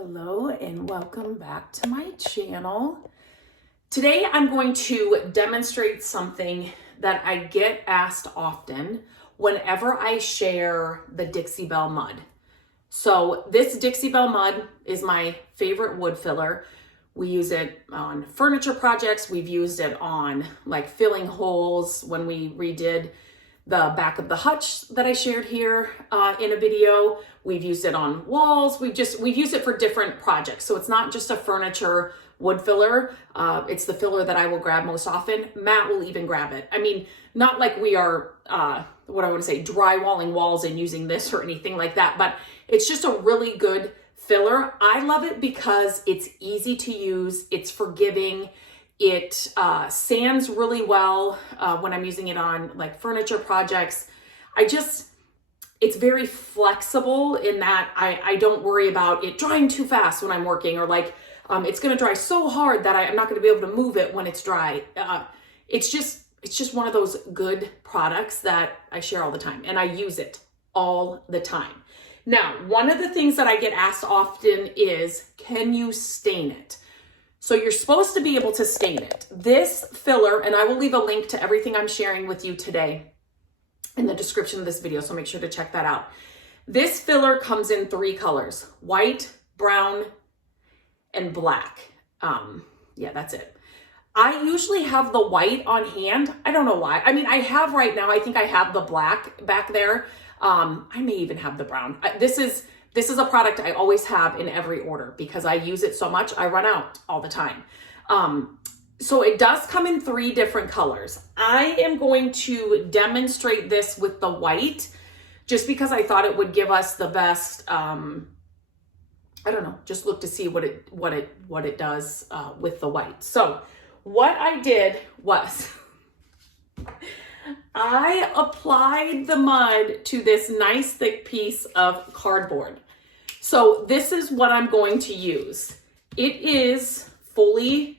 Hello and welcome back to my channel. Today I'm going to demonstrate something that I get asked often whenever I share the Dixie Belle Mud. So this Dixie Belle Mud is my favorite wood filler. We use it on furniture projects. We've used it on like filling holes when we redid the back of the hutch that I shared here in a video. We've used it on walls. We've used it for different projects. So it's not just a furniture wood filler. It's the filler that I will grab most often. Matt will even grab it. I mean, not like we are, what I want to say, drywalling walls and using this or anything like that, but it's just a really good filler. I love it because it's easy to use. It's forgiving. It sands really well when I'm using it on like furniture projects. It's very flexible in that I don't worry about it drying too fast when I'm working, or like it's gonna dry so hard that I'm not gonna be able to move it when it's dry. It's just one of those good products that I share all the time, and I use it all the time. Now, one of the things that I get asked often is, can you stain it? So you're supposed to be able to stain it. This filler, and I will leave a link to everything I'm sharing with you today in the description of this video, so make sure to check that out. This filler comes in 3 colors: white, brown, and black. Yeah, that's it. I usually have the white on hand. I don't know why. I mean, I have right now, I think I have the black back there. I may even have the brown. This is a product I always have in every order because I use it so much, I run out all the time. So it does come in 3 different colors. I am going to demonstrate this with the white just because I thought it would give us the best, I don't know, just look to see what it does with the white. So what I did was I applied the mud to this nice thick piece of cardboard. So this is what I'm going to use. It is fully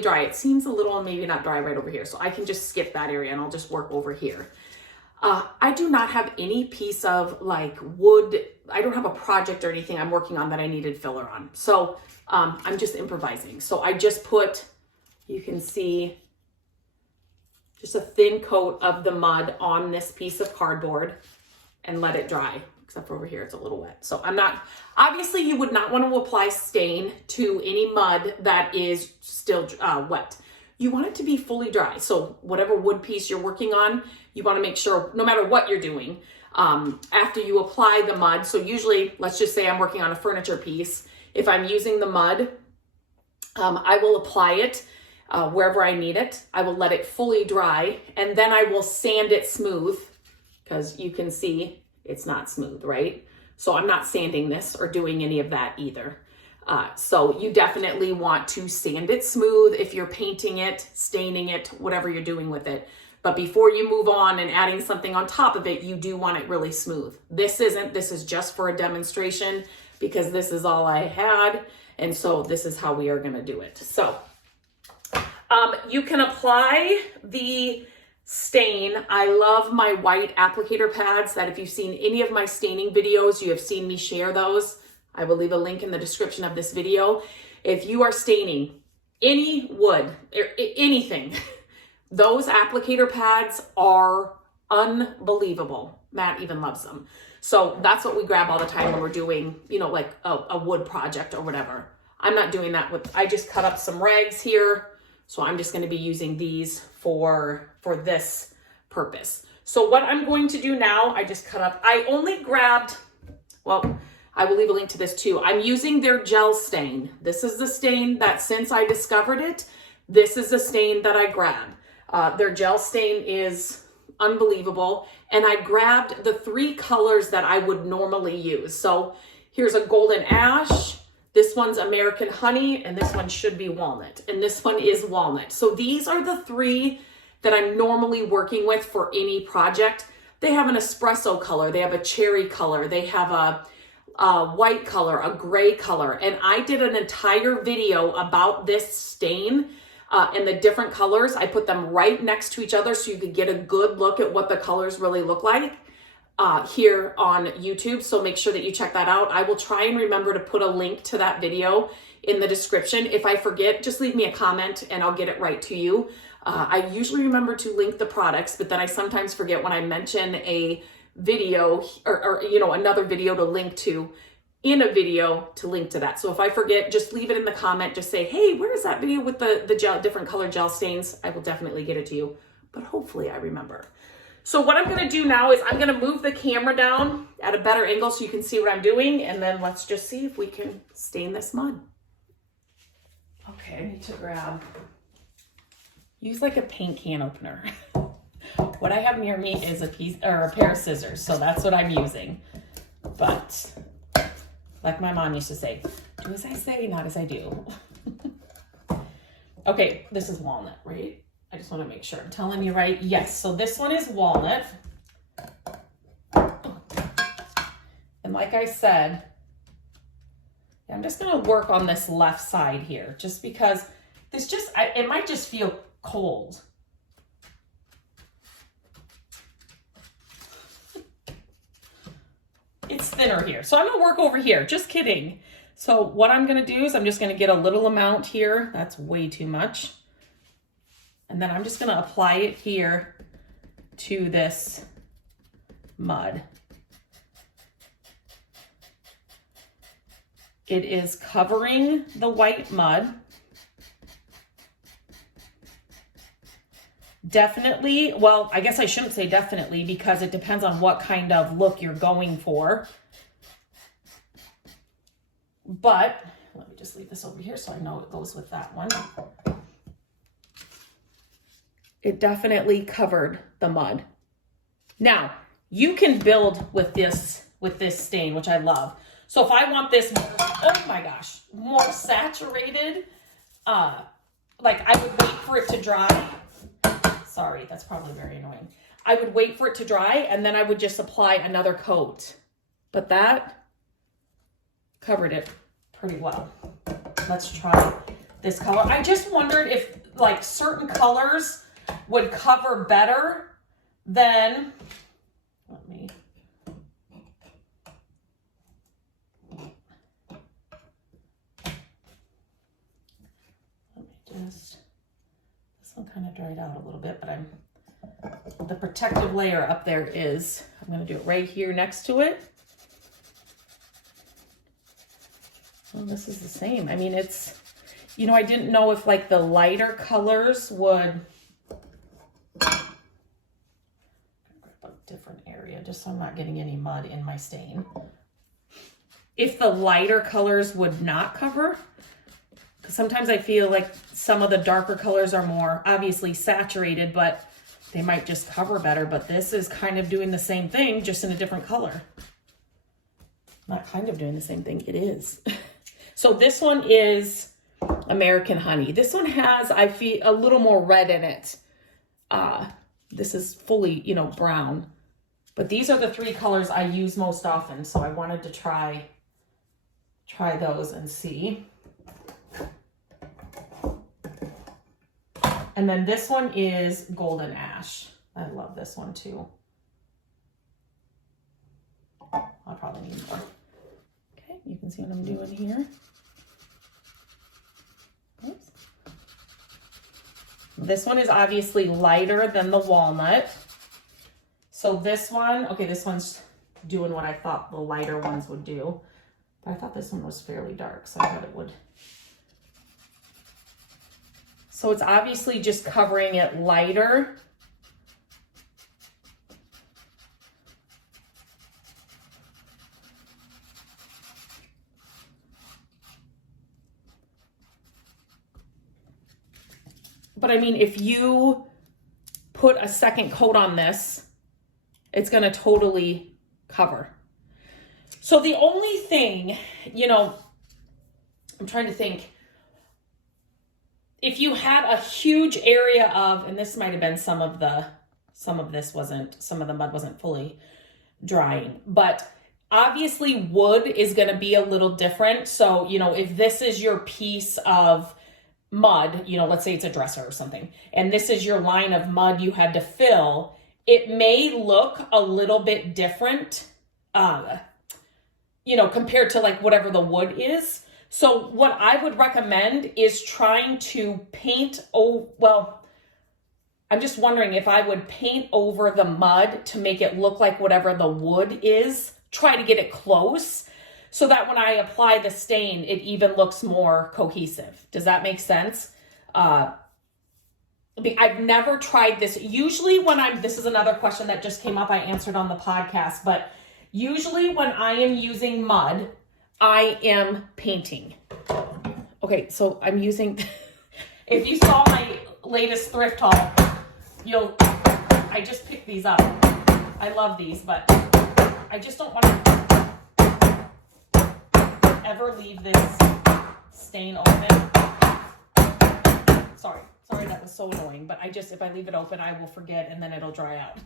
dry. It seems a little maybe not dry right over here, so I can just skip that area and I'll just work over here. I do not have any piece of like wood. I don't have a project or anything I'm working on that I needed filler on. So I'm just improvising. So I just put, you can see, just a thin coat of the mud on this piece of cardboard and let it dry, except for over here, it's a little wet. So obviously you would not want to apply stain to any mud that is still wet. You want it to be fully dry. So whatever wood piece you're working on, you want to make sure, no matter what you're doing, after you apply the mud, so usually, let's just say I'm working on a furniture piece. If I'm using the mud, I will apply it wherever I need it. I will let it fully dry, and then I will sand it smooth, because you can see it's not smooth, right? So I'm not sanding this or doing any of that either. So you definitely want to sand it smooth if you're painting it, staining it, whatever you're doing with it. But before you move on and adding something on top of it, you do want it really smooth. This is just for a demonstration because this is all I had. And so this is how we are gonna do it. So you can apply the stain. I love my white applicator pads that if you've seen any of my staining videos, you have seen me share those. I will leave a link in the description of this video. If you are staining any wood, or anything, those applicator pads are unbelievable. Matt even loves them. So that's what we grab all the time when we're doing, like a wood project or whatever. I'm not doing that I just cut up some rags here. So I'm just gonna be using these for this purpose. So what I'm going to do now, I just cut up, I only grabbed, well, I will leave a link to this too. I'm using their gel stain. This is the stain that since I discovered it, this is the stain that I grab. Their gel stain is unbelievable. And I grabbed the 3 colors that I would normally use. So here's a golden ash, this one's American honey, and this one should be walnut. And this one is walnut. So these are the 3 that I'm normally working with for any project. They have an espresso color, they have a cherry color, they have a white color, a gray color. And I did an entire video about this stain and the different colors. I put them right next to each other so you could get a good look at what the colors really look like. here on YouTube. So make sure that you check that out. I will try and remember to put a link to that video in the description. If I forget, just leave me a comment and I'll get it right to you. I usually remember to link the products, but then I sometimes forget when I mention a video or you know, another video to link to in a video to link to that. So if I forget, just leave it in the comment. Just say, hey, where is that video with the gel, different color gel stains? I will definitely get it to you, but hopefully I remember. So what I'm gonna do now is I'm gonna move the camera down at a better angle so you can see what I'm doing, and then let's just see if we can stain this mud. Okay, I need to use like a paint can opener. What I have near me is a pair of scissors, so that's what I'm using. But like my mom used to say, do as I say, not as I do. Okay, this is walnut, right? I just want to make sure I'm telling you right. Yes, so this one is walnut. And like I said, I'm just going to work on this left side here just because this it might just feel cold. It's thinner here. So I'm going to work over here. Just kidding. So what I'm going to do is I'm just going to get a little amount here. That's way too much. And then I'm just going to apply it here to this mud. It is covering the white mud. Definitely, well, I guess I shouldn't say definitely because it depends on what kind of look you're going for. But let me just leave this over here so I know it goes with that one. It definitely covered the mud. Now, you can build with this stain, which I love. So if I want this, oh my gosh, more saturated, like I would wait for it to dry. Sorry, that's probably very annoying. I would wait for it to dry and then I would just apply another coat. But that covered it pretty well. Let's try this color. I just wondered if like certain colors would cover better than, let me just, this one kind of dried out a little bit, but the protective layer up there is, I'm going to do it right here next to it. Well, this is the same. I mean, it's, you know, I didn't know if like the lighter colors would, grab a different area just so I'm not getting any mud in my stain. If the lighter colors would not cover, because sometimes I feel like some of the darker colors are more obviously saturated, but they might just cover better. But this is kind of doing the same thing, just in a different color. Not kind of doing the same thing, it is. So this one is American Honey. This one has, I feel, a little more red in it. This is fully, you know, brown. But these are the three colors I use most often. So I wanted to try those and see. And then this one is Golden Ash. I love this one too. I'll probably need more. Okay, you can see what I'm doing here. Oops. This one is obviously lighter than the walnut. So this one, okay, this one's doing what I thought the lighter ones would do. But I thought this one was fairly dark, so I thought it would. So it's obviously just covering it lighter. But I mean, if you put a second coat on this, it's going to totally cover. So the only thing, you know, I'm trying to think, if you had a huge area of, and this might have been some of the mud wasn't fully drying, but obviously wood is going to be a little different. So, you know, if this is your piece of mud, you know, let's say it's a dresser or something, and this is your line of mud you had to fill, it may look a little bit different, you know, compared to like whatever the wood is. So what I would recommend is trying to paint, well, I'm just wondering if I would paint over the mud to make it look like whatever the wood is, try to get it close so that when I apply the stain, it even looks more cohesive. Does that make sense? I've never tried this. Usually when this is another question that just came up, I answered on the podcast, but usually when I am using mud, I am painting. Okay, so I'm using, if you saw my latest thrift haul, I just picked these up. I love these, but I just don't want to ever leave this stain open. Sorry, that was so annoying, but if I leave it open, I will forget and then it'll dry out.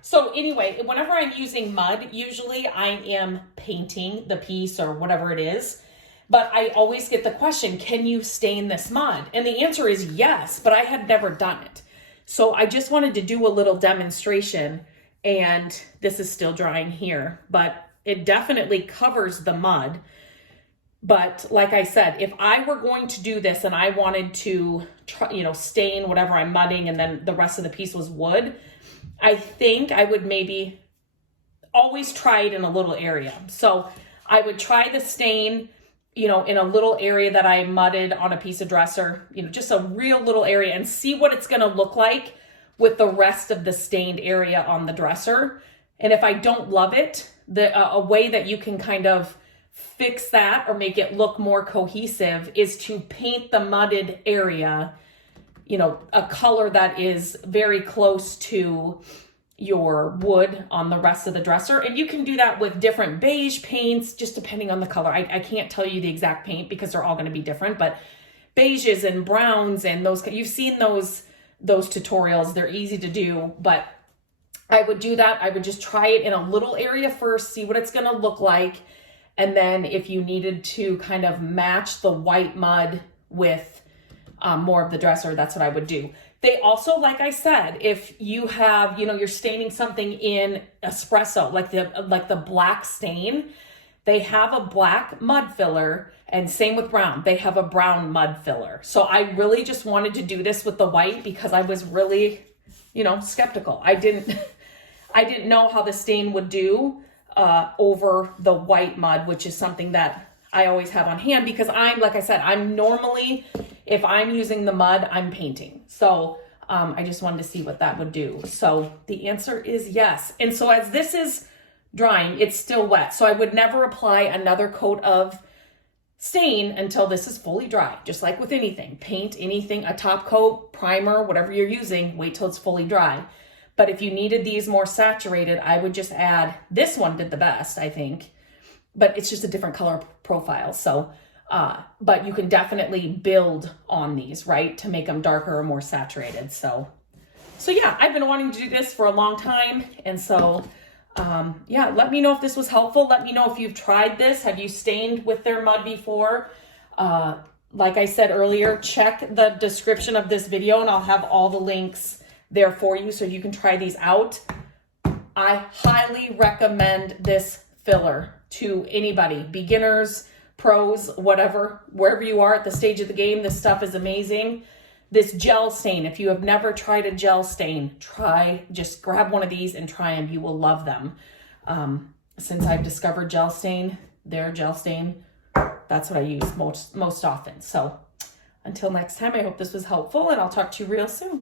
So anyway, whenever I'm using mud, usually I am painting the piece or whatever it is, but I always get the question, can you stain this mud? And the answer is yes, but I had never done it. So I just wanted to do a little demonstration, and this is still drying here, but it definitely covers the mud. But like I said, if I were going to do this and I wanted to try, stain whatever I'm mudding and then the rest of the piece was wood, I think I would maybe always try it in a little area. So I would try the stain, in a little area that I mudded on a piece of dresser, just a real little area, and see what it's going to look like with the rest of the stained area on the dresser. And if I don't love it, a way that you can kind of fix that or make it look more cohesive is to paint the mudded area, a color that is very close to your wood on the rest of the dresser. And you can do that with different beige paints, just depending on the color. I can't tell you the exact paint because they're all going to be different, but beiges and browns and those, you've seen those tutorials. They're easy to do, but I would do that. I would just try it in a little area first, see what it's going to look like. And then if you needed to kind of match the white mud with more of the dresser, that's what I would do. They also, like I said, if you have, you're staining something in espresso, like the black stain, they have a black mud filler, and same with brown. They have a brown mud filler. So I really just wanted to do this with the white because I was really, skeptical. I didn't know how the stain would do over the white mud, which is something that I always have on hand because like I said, I'm normally, if I'm using the mud, I'm painting. So I just wanted to see what that would do. So the answer is yes. And so as this is drying, it's still wet. So I would never apply another coat of stain until this is fully dry. Just like with anything, paint anything, a top coat, primer, whatever you're using, wait till it's fully dry. But if you needed these more saturated, I would just add, this one did the best, I think, but it's just a different color profile. So, but you can definitely build on these, right? To make them darker or more saturated. So yeah, I've been wanting to do this for a long time. And so, yeah, let me know if this was helpful. Let me know if you've tried this. Have you stained with their mud before? Like I said earlier, check the description of this video and I'll have all the links there for you so you can try these out. I highly recommend this filler to anybody, beginners, pros, whatever, wherever you are at the stage of the game. This stuff is amazing. This gel stain, if you have never tried a gel stain, just grab one of these and try them. You will love them. Since I've discovered gel stain, that's what I use most often. So until next time, I hope this was helpful and I'll talk to you real soon.